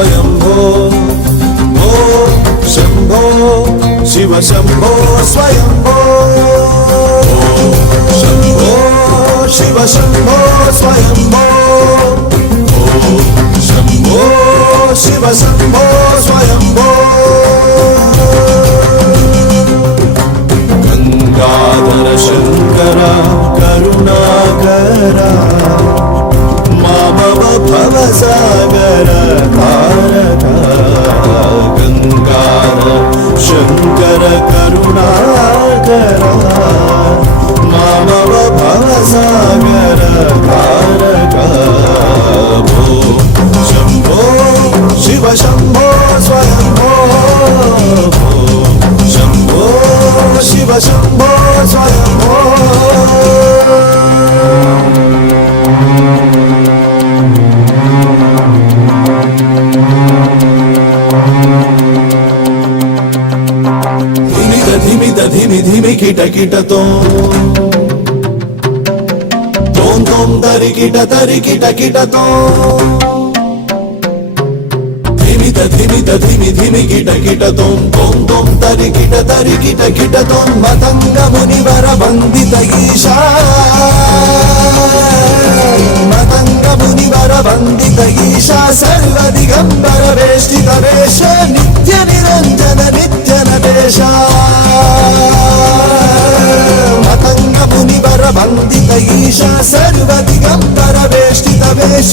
स्वयंभो शंभो शिव शंभो स्वयंभो शंभो शिव शंभो स्वयंभो शंभो शिव शंभो स्वयंभो गंगाधर शंकर करुणाकर मामव भवसागर तारक गंगाधर शंकर करुणाकर मामव भवसागर Tarak Shambho Shiv Shambho Swayambho Shambho Shiv Shambho Swayambho धिमि धिमि kit kit तोम तोम तरि किट किट तोम धिमि धिमि किट तोम तरि किट तोम मतंग मुनिवर वंदित ईशा मतंग मुनिवर वंदित ईशा सर्व दिगंबर वेष्टित वेश नित्य निरंजन नित्य नटेश मतंग मुनिवर वंदित ईशा सर्व दिगंबर वेष्टित वेश